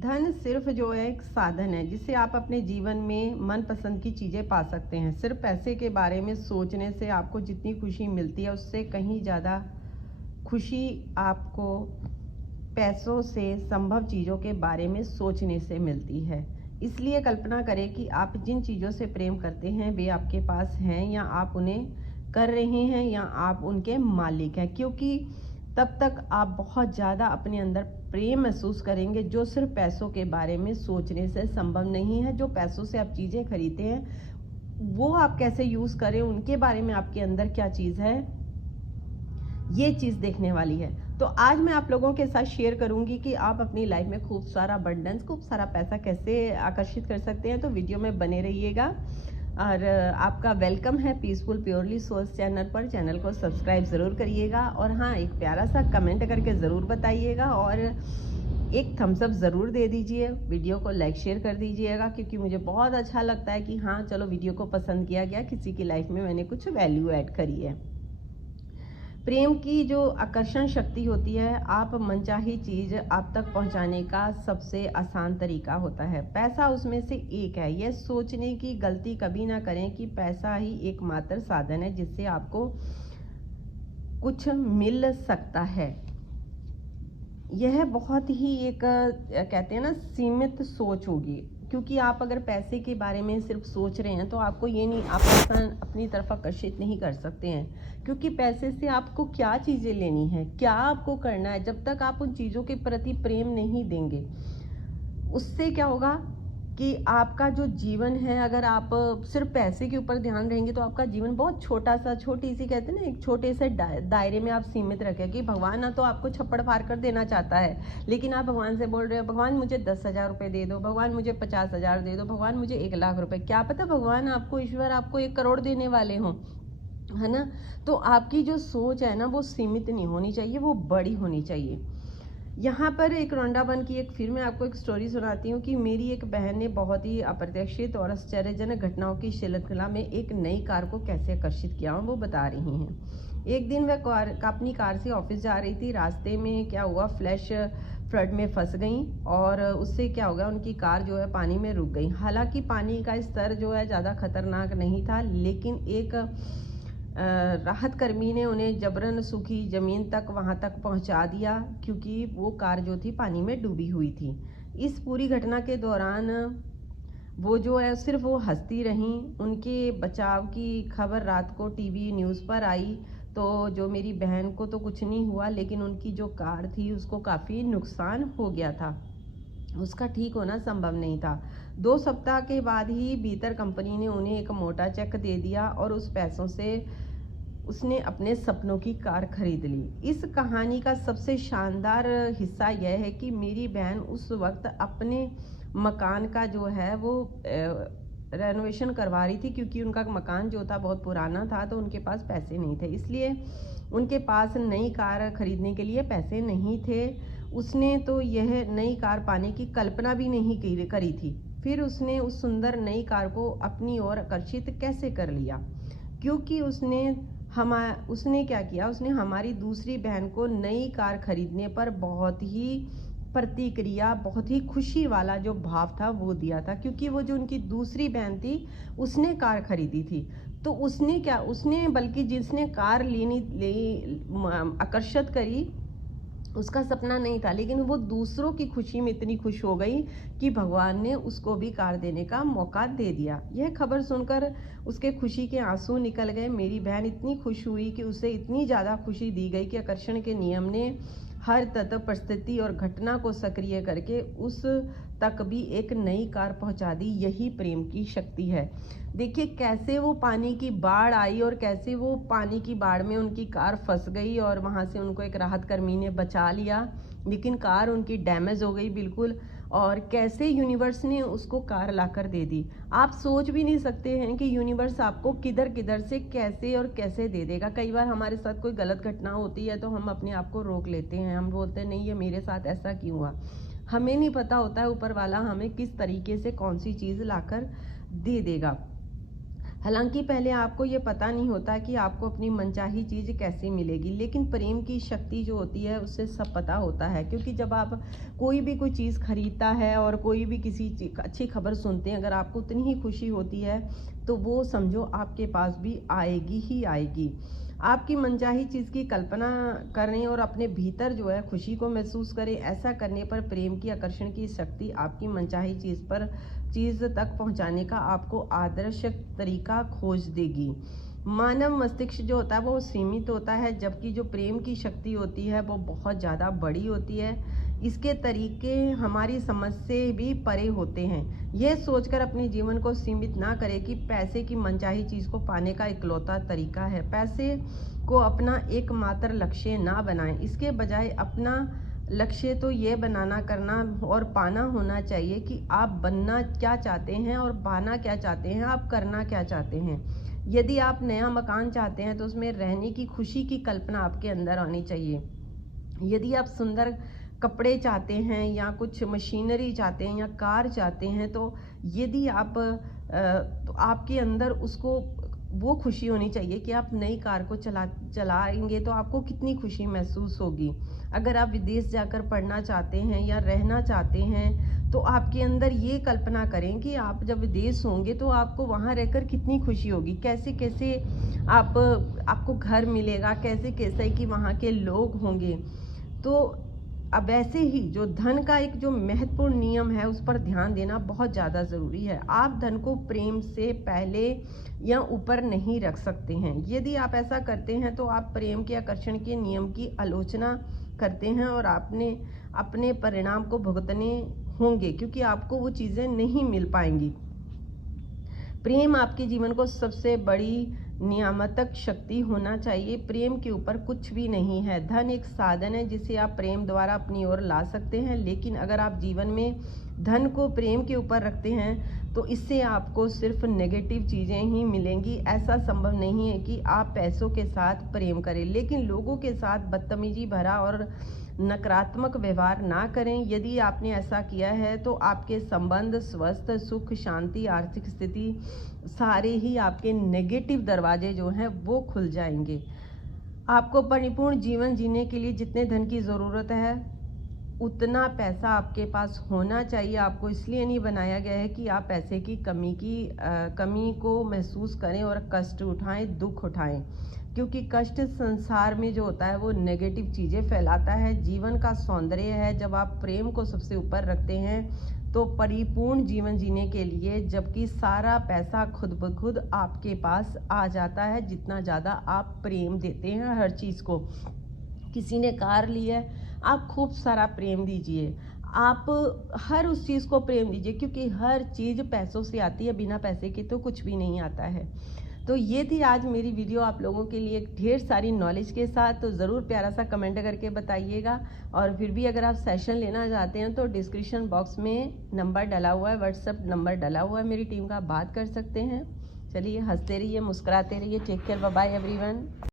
धन सिर्फ जो है एक साधन है जिससे आप अपने जीवन में मनपसंद की चीज़ें पा सकते हैं। सिर्फ पैसे के बारे में सोचने से आपको जितनी खुशी मिलती है उससे कहीं ज़्यादा खुशी आपको पैसों से संभव चीज़ों के बारे में सोचने से मिलती है। इसलिए कल्पना करें कि आप जिन चीज़ों से प्रेम करते हैं वे आपके पास हैं या आप उन्हें कर रहे हैं या आप उनके मालिक हैं, क्योंकि तब तक आप बहुत ज़्यादा अपने अंदर प्रेम महसूस करेंगे जो सिर्फ पैसों के बारे में सोचने से संभव नहीं है। जो पैसों से आप चीज़ें खरीदते हैं वो आप कैसे यूज़ करें, उनके बारे में आपके अंदर क्या चीज़ है, ये चीज़ देखने वाली है। तो आज मैं आप लोगों के साथ शेयर करूंगी कि आप अपनी लाइफ में खूब सारा अबंडेंस, खूब सारा पैसा कैसे आकर्षित कर सकते हैं। तो वीडियो में बने रहिएगा और आपका वेलकम है पीसफुल प्योरली सोल्स चैनल पर। चैनल को सब्सक्राइब ज़रूर करिएगा और हाँ, एक प्यारा सा कमेंट करके ज़रूर बताइएगा और एक थम्स अप ज़रूर दे दीजिए। वीडियो को लाइक शेयर कर दीजिएगा क्योंकि मुझे बहुत अच्छा लगता है कि हाँ चलो वीडियो को पसंद किया गया, किसी की लाइफ में मैंने कुछ वैल्यू ऐड करी है। प्रेम की जो आकर्षण शक्ति होती है, आप मनचाही चीज़ आप तक पहुंचाने का सबसे आसान तरीका होता है। पैसा उसमें से एक है। यह सोचने की गलती कभी ना करें कि पैसा ही एकमात्र साधन है जिससे आपको कुछ मिल सकता है। यह बहुत ही एक कहते हैं ना सीमित सोच होगी, क्योंकि आप अगर पैसे के बारे में सिर्फ सोच रहे हैं तो आपको ये नहीं, आप पैसा अपनी तरफ आकर्षित नहीं कर सकते हैं, क्योंकि पैसे से आपको क्या चीज़ें लेनी है, क्या आपको करना है। जब तक आप उन चीज़ों के प्रति प्रेम नहीं देंगे, उससे क्या होगा कि आपका जो जीवन है, अगर आप सिर्फ पैसे के ऊपर ध्यान रहेंगे तो आपका जीवन बहुत छोटा सा, छोटी सी कहते हैं ना, एक छोटे से दायरे में आप सीमित रखें कि भगवान ना तो आपको छप्पड़ फाड़ कर देना चाहता है, लेकिन आप भगवान से बोल रहे हो भगवान मुझे 10,000 रुपये दे दो, भगवान मुझे 50,000 दे दो, भगवान मुझे 1,00,000 रुपये। क्या पता भगवान आपको, ईश्वर आपको 1 करोड़ देने वाले हों, है ना। तो आपकी जो सोच है ना वो सीमित नहीं होनी चाहिए, वो बड़ी होनी चाहिए। यहाँ पर एक रौंडापन की एक फिर मैं आपको एक स्टोरी सुनाती हूँ कि मेरी एक बहन ने बहुत ही अप्रत्याशित और आश्चर्यजनक घटनाओं की श्रृंखला में एक नई कार को कैसे आकर्षित किया वो बता रही हैं। एक दिन वह अपनी कार से ऑफिस जा रही थी। रास्ते में क्या हुआ, फ्लैश फ्लड में फंस गई और उससे क्या हो गया, उनकी कार जो है पानी में रुक गई। हालांकि पानी का स्तर जो है ज़्यादा खतरनाक नहीं था, लेकिन एक राहत कर्मी ने उन्हें जबरन सूखी ज़मीन तक वहां तक पहुंचा दिया, क्योंकि वो कार जो थी पानी में डूबी हुई थी। इस पूरी घटना के दौरान वो जो है सिर्फ वो हंसती रहीं। उनके बचाव की खबर रात को टीवी न्यूज़ पर आई तो जो मेरी बहन को तो कुछ नहीं हुआ, लेकिन उनकी जो कार थी उसको काफ़ी नुकसान हो गया था। उसका ठीक होना संभव नहीं था। 2 सप्ताह के बाद ही भीतर कंपनी ने उन्हें एक मोटा चेक दे दिया और उस पैसों से उसने अपने सपनों की कार खरीद ली। इस कहानी का सबसे शानदार हिस्सा यह है कि मेरी बहन उस वक्त अपने मकान का जो है वो रेनोवेशन करवा रही थी, क्योंकि उनका मकान जो था बहुत पुराना था तो उनके पास पैसे नहीं थे, इसलिए उनके पास नई कार खरीदने के लिए पैसे नहीं थे। उसने तो यह नई कार पाने की कल्पना भी नहीं करी थी। फिर उसने उस सुंदर नई कार को अपनी ओर आकर्षित कैसे कर लिया, क्योंकि उसने क्या किया, उसने हमारी दूसरी बहन को नई कार खरीदने पर बहुत ही प्रतिक्रिया, बहुत ही खुशी वाला जो भाव था वो दिया था, क्योंकि वो जो उनकी दूसरी बहन थी उसने कार खरीदी थी। तो उसने बल्कि जिसने कार आकर्षित करी उसका सपना नहीं था, लेकिन वो दूसरों की खुशी में इतनी खुश हो गई कि भगवान ने उसको भी कार देने का मौका दे दिया। यह खबर सुनकर उसके खुशी के आंसू निकल गए। मेरी बहन इतनी खुश हुई कि उसे इतनी ज़्यादा खुशी दी गई कि आकर्षण के नियम ने हर तत्व, परिस्थिति और घटना को सक्रिय करके उस तक भी एक नई कार पहुंचा दी। यही प्रेम की शक्ति है। देखिए कैसे वो पानी की बाढ़ आई और कैसे वो पानी की बाढ़ में उनकी कार फंस गई और वहां से उनको एक राहत कर्मी ने बचा लिया, लेकिन कार उनकी डैमेज हो गई बिल्कुल, और कैसे यूनिवर्स ने उसको कार लाकर दे दी। आप सोच भी नहीं सकते हैं कि यूनिवर्स आपको किधर किधर से कैसे और कैसे दे देगा। कई बार हमारे साथ कोई गलत घटना होती है तो हम अपने आप को रोक लेते हैं, हम बोलते हैं नहीं ये मेरे साथ ऐसा क्यों हुआ। हमें नहीं पता होता है ऊपर वाला हमें किस तरीके से कौन सी चीज़ लाकर दे देगा। हालांकि पहले आपको ये पता नहीं होता कि आपको अपनी मनचाही चीज़ कैसे मिलेगी, लेकिन प्रेम की शक्ति जो होती है उससे सब पता होता है। क्योंकि जब आप कोई चीज़ खरीदता है और कोई भी किसी अच्छी खबर सुनते हैं, अगर आपको उतनी ही खुशी होती है तो वो समझो आपके पास भी आएगी ही आएगी। आपकी मनचाही चीज़ की कल्पना करें और अपने भीतर जो है खुशी को महसूस करें। ऐसा करने पर प्रेम की आकर्षण की शक्ति आपकी मनचाही चीज़ तक पहुंचाने का आपको आदर्श तरीका खोज देगी। मानव मस्तिष्क जो होता है वो सीमित होता है, जबकि जो प्रेम की शक्ति होती है वो बहुत ज़्यादा बड़ी होती है। इसके तरीके हमारी समझ से भी परे होते हैं। यह सोचकर अपने जीवन को सीमित ना करें कि पैसे की मनचाही चीज़ को पाने का इकलौता तरीका है। पैसे को अपना एकमात्र लक्ष्य ना बनाएं, इसके बजाय अपना लक्ष्य तो ये बनाना, करना और पाना होना चाहिए कि आप बनना क्या चाहते हैं और पाना क्या चाहते हैं, आप करना क्या चाहते हैं। यदि आप नया मकान चाहते हैं तो उसमें रहने की खुशी की कल्पना आपके अंदर आनी चाहिए। यदि आप सुंदर कपड़े चाहते हैं या कुछ मशीनरी चाहते हैं या कार चाहते हैं, तो यदि आप तो आपके अंदर उसको वो खुशी होनी चाहिए कि आप नई कार को चलाएंगे तो आपको कितनी खुशी महसूस होगी। अगर आप विदेश जाकर पढ़ना चाहते हैं या रहना चाहते हैं तो आपके अंदर ये कल्पना करें कि आप जब विदेश होंगे तो आपको वहाँ रहकर कितनी खुशी होगी, कैसे कैसे आपको घर मिलेगा, कैसे कैसे कि वहाँ के लोग होंगे। तो अब वैसे ही जो धन का एक जो महत्वपूर्ण नियम है उस पर ध्यान देना बहुत ज़्यादा ज़रूरी है। आप धन को प्रेम से पहले या ऊपर नहीं रख सकते हैं। यदि आप ऐसा करते हैं तो आप प्रेम के आकर्षण के नियम की आलोचना करते हैं और आपने अपने परिणाम को भुगतने होंगे, क्योंकि आपको वो चीज़ें नहीं मिल पाएंगी। प्रेम आपके जीवन को सबसे बड़ी नियामक शक्ति होना चाहिए। प्रेम के ऊपर कुछ भी नहीं है। धन एक साधन है जिसे आप प्रेम द्वारा अपनी ओर ला सकते हैं, लेकिन अगर आप जीवन में धन को प्रेम के ऊपर रखते हैं तो इससे आपको सिर्फ नेगेटिव चीज़ें ही मिलेंगी। ऐसा संभव नहीं है कि आप पैसों के साथ प्रेम करें लेकिन लोगों के साथ बदतमीजी भरा और नकारात्मक व्यवहार ना करें। यदि आपने ऐसा किया है तो आपके संबंध, स्वस्थ, सुख, शांति, आर्थिक स्थिति, सारे ही आपके नेगेटिव दरवाजे जो हैं वो खुल जाएंगे। आपको परिपूर्ण जीवन जीने के लिए जितने धन की ज़रूरत है उतना पैसा आपके पास होना चाहिए। आपको इसलिए नहीं बनाया गया है कि आप पैसे की कमी को महसूस करें और कष्ट उठाएं, दुख उठाएं, क्योंकि कष्ट संसार में जो होता है वो नेगेटिव चीज़ें फैलाता है। जीवन का सौंदर्य है जब आप प्रेम को सबसे ऊपर रखते हैं तो परिपूर्ण जीवन जीने के लिए, जबकि सारा पैसा खुद ब खुद आपके पास आ जाता है जितना ज़्यादा आप प्रेम देते हैं हर चीज़ को। किसी ने कार ली है, आप खूब सारा प्रेम दीजिए, आप हर उस चीज़ को प्रेम दीजिए, क्योंकि हर चीज़ पैसों से आती है, बिना पैसे के तो कुछ भी नहीं आता है। तो ये थी आज मेरी वीडियो आप लोगों के लिए ढेर सारी नॉलेज के साथ। तो ज़रूर प्यारा सा कमेंट करके बताइएगा, और फिर भी अगर आप सेशन लेना चाहते हैं तो डिस्क्रिप्शन बॉक्स में नंबर डला हुआ है, व्हाट्सएप नंबर डला हुआ है मेरी टीम का, बात कर सकते हैं। चलिए, हंसते रहिए, मुस्कुराते रहिए। Take care, bye bye everyone.